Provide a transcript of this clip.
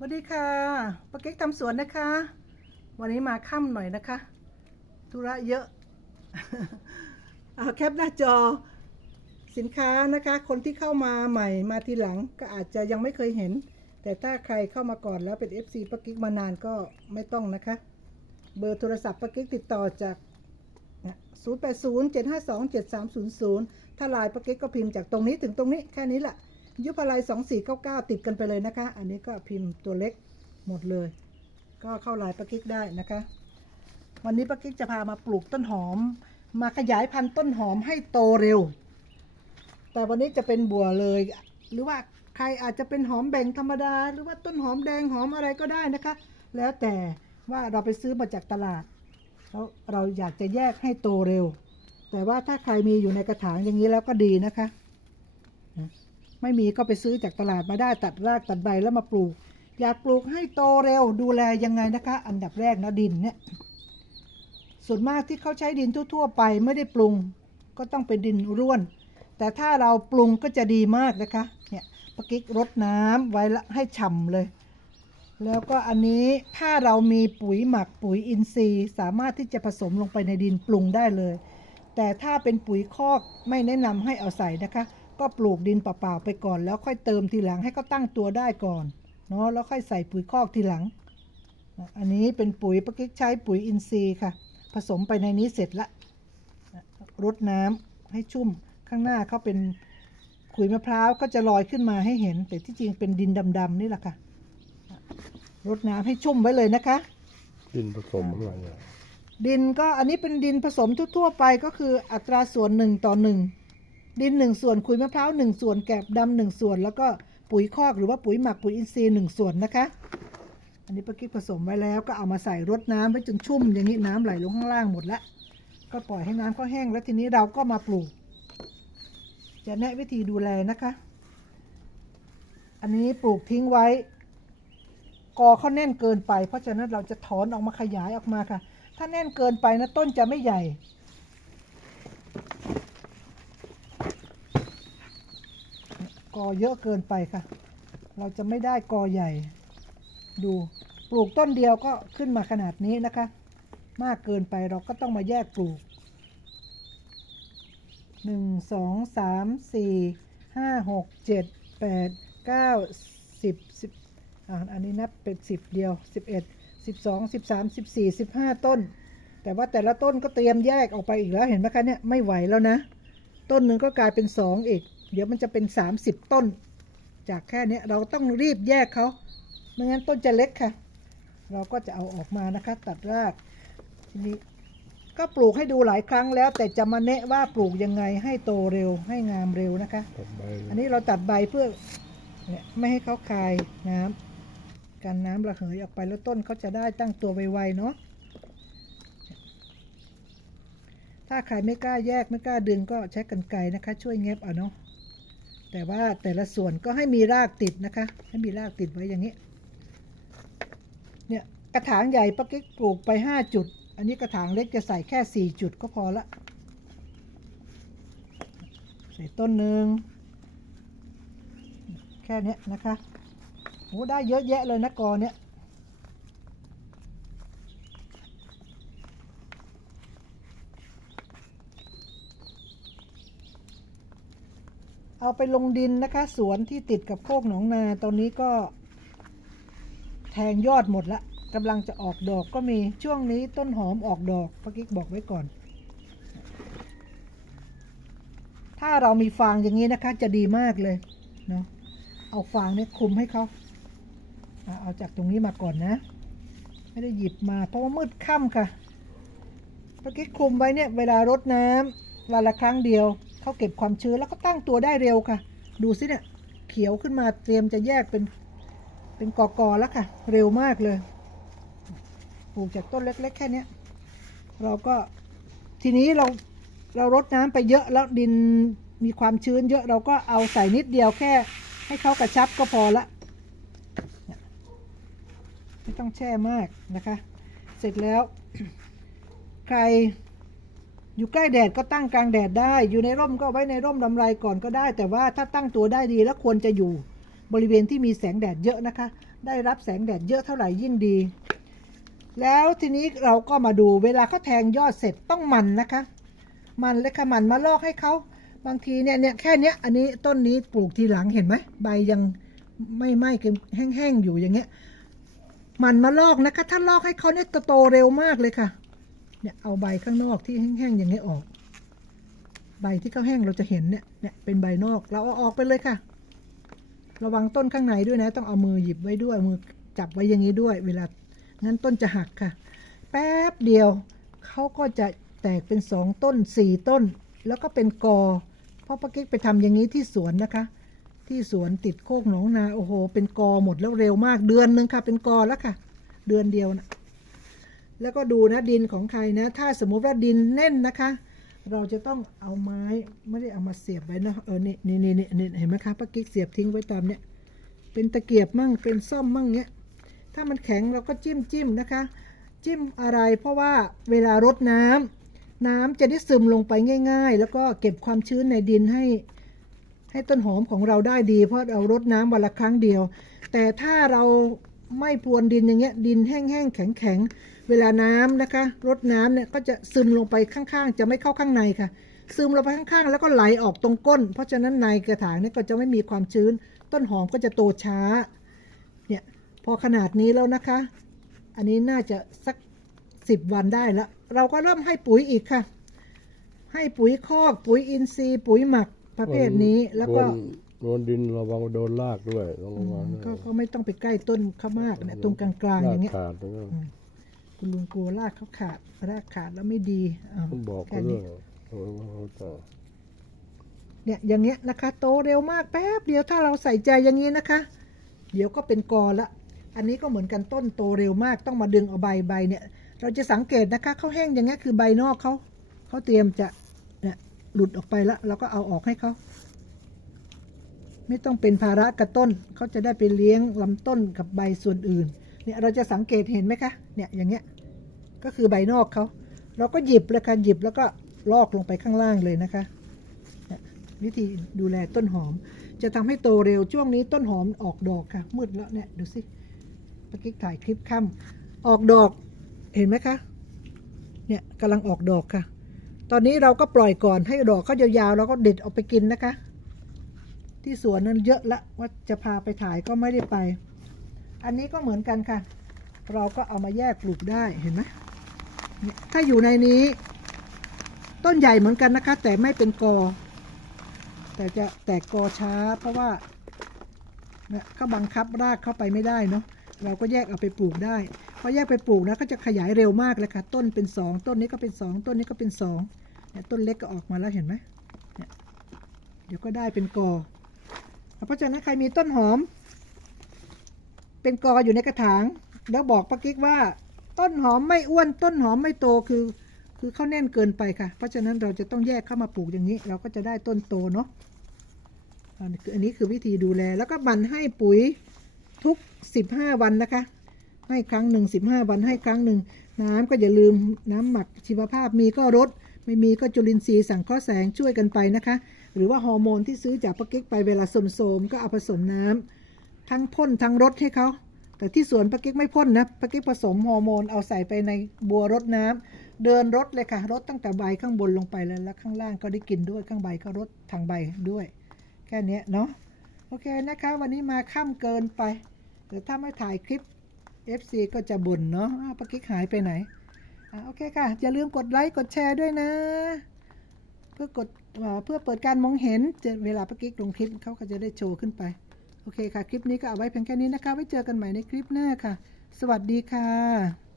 สวัสดีค่ะปาเก๊กทำสวนนะคะ วันนี้มาค่ำหน่อยนะคะ ธุระเยอะ เอาแคปหน้าจอ สินค้านะคะ คนที่เข้ามาใหม่มาทีหลังก็อาจจะยังไม่เคยเห็น แต่ถ้าใครเข้ามาก่อนแล้วเป็น FC ปากิ๊กมานานก็ไม่ต้องนะคะ เบอร์โทรศัพท์ปากิ๊กติดต่อจาก 0 8 0 7 5 2 7 3 0 0 ถ้าลน์ปากิ๊กก็พิมพ์จากตรงนี้ถึงตรงนี้แค่นี้แหละ ยุพาลัย2499ติดกันไปเลยนะคะ อันนี้ก็พิมพ์ตัวเล็กหมดเลย ก็เข้าลน์ปากิ๊กได้นะคะ วันนี้ปากิ๊กจะพามาปลูกต้นหอม มาขยายพันธุ์ต้นหอมให้โตเร็ว แต่วันนี้จะเป็นบัวเลย หรือว่าใครอาจจะเป็นหอมแบ่งธรรมดา หรือว่าต้นหอมแดงหอมอะไรก็ได้นะคะ แล้วแต่ว่าเราไปซื้อมาจากตลาดแล้วเราอยากจะแยกให้โตเร็ว แต่ว่าถ้าใครมีอยู่ในกระถางอย่างนี้แล้วก็ดีนะคะ ไม่มีก็ไปซื้อจากตลาดมาได้ตัดรากตัดใบแล้วมาปลูก อยากปลูกให้โตเร็วดูแลยังไงนะคะ อันดับแรกนะดินเนี่ยส่วนมากที่เขาใช้ดินทั่ว ๆ ไปไม่ได้ปรุง ก็ต้องเป็นดินร่วน แต่ถ้าเราปรุงก็จะดีมากนะคะเนี่ยปะกิ๊กรดน้ำไว้ละให้ฉ่ำเลย แล้วก็อันนี้ถ้าเรามีปุ๋ยหมักปุ๋ยอินทรีย์ สามารถที่จะผสมลงไปในดินปรุงได้เลย แต่ถ้าเป็นปุ๋ยคอกไม่แนะนำให้เอาใส่นะคะ ก็ปลูกดินเปล่าๆไปก่อน แล้วค่อยเติมทีหลังให้เขาตั้งตัวได้ก่อนเนาะแล้วค่อยใส่ปุ๋ยคอกทีหลัง อันนี้เป็นปุ๋ยปะกิ๊กใช้ปุ๋ยอินทรีย์ค่ะ ผสมไปในนี้เสร็จละรดน้ำให้ชุ่มข้างหน้าเขาเป็นขุยมะพร้าวก็จะลอยขึ้นมาให้เห็น แต่ที่จริงเป็นดินดำๆนี่แหละค่ะรดน้ำให้ชุ่มไว้เลยนะคะ ดินผสมอะไรอะดินก็อันนี้เป็นดินผสมทั่วๆไปก็คืออัตราส่วนหนึ่งต่อหนึ่ง ดินหนึ่งส่วนขุยมะพร้าวหนึ่งส่วนแกบดำหนึ่งส่วน แล้วก็ปุ๋ยคอกหรือว่าปุ๋ยหมักปุ๋ยอินทรีย์หนึ่งส่วนนะคะ อันนี้ป้ากิ๊กผสมไว้แล้วก็เอามาใส่รดน้ำไว้จนชุ่มอย่างนี้น้ำไหลลงข้างล่างหมดแล้วก็ปล่อยให้น้ำก็แห้งแล้วทีนี้เราก็มาปลูก จะแนะวิธีดูแลนะคะ อันนี้ปลูกทิ้งไว้ กอเขาแน่นเกินไป เพราะฉะนั้นเราจะถอนออกมาขยายออกมาค่ะ ถ้าแน่นเกินไปนะต้นจะไม่ใหญ่ อเยอะเกินไปค่ะ เราจะไม่ได้กอใหญ่ ดูปลูกต้นเดียวก็ขึ้นมาขนาดนี้นะคะ มากเกินไปเราก็ต้องมาแยกปลูกหนึ่งสองสามสี่ห้าหกเจ็ดแปดเก้าสิบสิบอ่าอันนี้นับเป็นสิบเดียวสิบเอ็ดสิบสองสิบสามสิบสี่สิบห้าต้น แต่ว่าแต่ละต้นก็เตรียมแยกออกไปอีกแล้วเห็นไหมคะเนี่ยไม่ไหวแล้วนะ ต้นหนึ่งก็กลายเป็นสองอีก เดี๋ยวมันจะเป็นสามสิบต้น จากแค่เนี้ยเราต้องรีบแยกเขาไม่งั้นต้นจะเล็กค่ะ เราก็จะเอาออกมานะคะ ตัดรากทีนี้ก็ปลูกให้ดูหลายครั้งแล้ว แต่จะมาแนะว่าปลูกยังไงให้โตเร็วให้งามเร็วนะคะ ตัดใบอันนี้เราตัดใบเพื่อเนี่ยไม่ให้เขาคายน้ำกันน้ำระเหยออกไปแล้วต้นเขาจะได้ตั้งตัวไวๆเนาะถ้าใครไม่กล้าแยกไม่กล้าดึงก็ใช้กรรไกรนะคะ ช่วยเง็บเอาเนาะ แต่ว่าแต่ละส่วนก็ให้มีรากติดนะคะ ให้มีรากติดไว้อย่างนี้ เนี่ยกระถางใหญ่ปักกิ๊กปลูกไปห้าจุด อันนี้กระถางเล็กจะใส่แค่สี่จุดก็พอละ ใส่ต้นหนึ่งแค่นี้นะคะโอ้ได้เยอะแยะเลยนะกอเนี่ย เอาไปลงดินนะคะ สวนที่ติดกับโคกหนองนาตอนนี้ก็ แทงยอดหมดละกำลังจะออกดอกก็มีช่วงนี้ต้นหอมออกดอกป้ากิ๊กบอกไว้ก่อน ถ้าเรามีฟางอย่างนี้นะคะ จะดีมากเลยเนาะเอาฟางเนี่ยคลุมให้เขาเอาจากตรงนี้มาก่อนนะ ไม่ได้หยิบมาเพราะว่ามืดค่ำค่ะเมื่อกี้คลุมไว้เนี่ยเวลารดน้ำวันละครั้งเดียว เขาเก็บความชื้นแล้วก็ตั้งตัวได้เร็วค่ะ ดูสิเนี่ยเขียวขึ้นมาเตรียมจะแยกเป็นเป็นกอกอแล้วค่ะ เร็วมากเลยปลูกจากต้นเล็ก ๆ แค่นี้เราก็ทีนี้เราเรารดน้ำไปเยอะแล้วดินมีความชื้นเยอะเราก็เอาใส่นิดเดียวแค่ ให้เขากระชับก็พอละไม่ต้องแช่มากนะคะ เสร็จแล้ว ใคร อยู่ใกล้แดดก็ตั้งกลางแดดได้ อยู่ในร่มก็ไว้ในร่มลำไรก่อนก็ได้ แต่ว่าถ้าตั้งตัวได้ดีแล้วควรจะอยู่บริเวณที่มีแสงแดดเยอะนะคะ ได้รับแสงแดดเยอะเท่าไหร่ยิ่งดี แล้วทีนี้เราก็มาดูเวลาเขาแทงยอดเสร็จต้องมันนะคะ มันเลยค่ะมันมาลอกให้เขาบางทีเนี่ยเนี่ยแค่เนี้ยอันนี้ต้นนี้ปลูกทีหลังเห็นไหมใบยังไม่ไหม้กันแห้งๆอยู่อย่างเงี้ยมันมาลอกนะคะ ถ้าลอกให้เขาเนี่ยจะโตเร็วมากเลยค่ะ เนี่ยเอาใบข้างนอกที่แห้งๆอย่างนี้ออก ใบที่เขาแห้งเราจะเห็นเนี่ยเนี่ยเป็นใบนอกเราเอาออกไปเลยค่ะ ระวังต้นข้างในด้วยนะ ต้องเอามือหยิบไว้ด้วยมือจับไว้อย่างนี้ด้วย เวลางั้นต้นจะหักค่ะ แป๊บเดียวเขาก็จะแตกเป็นสองต้นสี่ต้น แล้วก็เป็นกอพราะป้ากิ๊กไปทำอย่างนี้ที่สวนนะคะ ที่สวนติดโคกหนองนาโอ้โห เป็นกอหมดแล้วเร็วมากเดือนนึงค่ะ เป็นกอแล้วค่ะ เดือนเดียวนะ แล้วก็ดูนะดินของใครนะ ถ้าสมมุติว่าดินแน่นนะคะ เราจะต้องเอาไม้ไม่ได้เอามาเสียบไว้นะเออนี่นี่นี่นี่นี่เห็นไหมคะป้ากิ๊กเสียบทิ้งไว้ตามเนี้ยเป็นตะเกียบมั่งเป็นซ่อมมั่งเนี้ยถ้ามันแข็งเราก็จิ้มจิ้มนะคะ จิ้มอะไรเพราะว่าเวลารดน้ำน้ำจะได้ซึมลงไปง่าย ๆ แล้วก็เก็บความชื้นในดินให้ ให้ต้นหอมของเราได้ดี เพราะเรารดน้ำวันละครั้งเดียว แต่ถ้าเรา ไม่พรวนดินอย่างเงี้ยดินแห้งๆแข็งๆเวลาน้ำนะคะรดน้ำเนี่ยก็จะซึมลงไปข้างๆ จะไม่เข้าข้างในค่ะ ซึมลงไปข้างๆ แล้วก็ไหลออกตรงก้น เพราะฉะนั้นในกระถางเนี่ยก็จะไม่มีความชื้น ต้นหอมก็จะโตช้าเนี่ยพอขนาดนี้แล้วนะคะ อันนี้น่าจะสักสิบวันได้ล้วเราก็เริ่มให้ปุ๋ยอีกค่ะ ให้ปุ๋ยคอกปุ๋ยอินทรีย์ปุ๋ยหมักประเภทนี้แล้วก็ โดนโดนดินระวังโดนลากด้วยต้องระวังด้วยก็ก็ไม่ต้องไปใกล้ต้นเขามากเนี่ยตรงกลางๆอย่างเงี้ยลกขาดแล้วก็คุณลุงกลัวรากเขาขาดรากขาดแล้วไม่ดีอ้าวต้องบอกแค่เขาด้วนี้ยเออว่าเขาจะเนี่ยอย่างเงี้ยนะคะโตเร็วมากแป๊บเดียวถ้าเราใส่ใจอย่างนี้นะคะ เดี๋ยวก็เป็นกอละ อันนี้ก็เหมือนกันต้นโตเร็วมากต้องมาดึงเอาใบใบเนี่ย เราจะสังเกตนะคะเขาแห้งอย่างเงี้ยคือใบนอกเขาเขาเตรียมจะเนี่ยหลุดออกไปแล้วเราก็เอาออกให้เขา ไม่ต้องเป็นภาระกับต้นเขาจะได้ไปเลี้ยงลำต้นกับใบส่วนอื่นเนี่ยเราจะสังเกตเห็นไหมคะเนี่ยอย่างเงี้ยก็คือใบนอกเขาเราก็หยิบเลยค่ะหยิบแล้วก็ลอกลงไปข้างล่างเลยนะคะวิธีดูแลต้นหอม จะทำให้โตเร็วช่วงนี้ต้นหอมออกดอกค่ะ มืดแล้วเนี่ยดูสิเมื่อกี้ถ่ายคลิปค่ำออกดอกเห็นไหมคะเนี่ยกำลังออกดอกค่ะ ตอนนี้เราก็ปล่อยก่อนให้ดอกเขายาวๆแล้วก็เด็ดออกไปกินนะคะ ที่สวนนั้นเยอะละว่าจะพาไปถ่ายก็ไม่ได้ไป อันนี้ก็เหมือนกันค่ะ เราก็เอามาแยกปลูกได้เห็นไหมถ้าอยู่ในนี้ ต้นใหญ่เหมือนกันนะคะ แต่ไม่เป็นกอ แต่จะแตกกอช้า เพราะว่าเนี่ยเขาบังคับรากเข้าไปไม่ได้เนาะเราก็แยกเอาไปปลูกได้พอแยกไปปลูกนะก็จะขยายเร็วมากเลยค่ะ ต้นเป็นสองต้นนี้ก็เป็นสองต้นนี้ก็เป็นสองเนี่ยต้นเล็กก็ออกมาแล้วเห็นไหมเดี๋ยวก็ได้เป็นกอ เพราะฉะนั้นใครมีต้นหอม เป็นกออยู่ในกระถาง แล้วบอกป้ากิ๊กว่า ต้นหอมไม่อ้วนต้นหอมไม่โตคือ คือเขาแน่นเกินไปค่ะ เพราะฉะนั้นเราจะต้องแยกเข้ามาปลูกอย่างนี้ เราก็จะได้ต้นโตเนาะอันนี้คือวิธีดูแลแล้วก็หมันให้ปุ๋ยทุก 15 วันนะคะ ให้ครั้งหนึ่ง15 วันให้ครั้งหนึ่งน้ำก็อย่าลืมน้ำหมักชีวภาพมีก็รดไม่มีก็จุลินทรีย์สังเคราะห์แสงช่วยกันไปนะคะ หรือว่าฮอร์โมนที่ซื้อจากป้ากิ๊กไปเวลาโสมๆก็เอาผสมน้ำทั้งพ่นทั้งรดให้เขาแต่ที่สวนป้ากิ๊กไม่พ่นนะป้ากิ๊กผสมฮอร์โมนเอาใส่ไปในบัวรดน้ำเดินรดเลยค่ะรดตั้งแต่ใบข้างบนลงไปเลยแล้วข้างล่างก็ได้กินด้วยข้างใบก็รดทางใบด้วย แค่นี้เนาะโอเคนะคะ วันนี้มาค่ำเกินไปเดี๋ยวถ้าไม่ถ่ายคลิป FC ก็จะบ่นเนาะอ้าวป้ากิ๊กหายไปไหนอโอเคค่ะ อย่าลืมกดไลค์ กดแชร์ด้วยนะ เพื่อกด เพื่อเปิดการมองเห็นเวลาป้ากิ๊กลงคลิปเขาก็จะได้โชว์ขึ้นไป โอเคค่ะ คลิปนี้ก็เอาไว้เพียงแค่นี้นะคะ ไว้เจอกันใหม่ในคลิปหน้าค่ะ สวัสดีค่ะ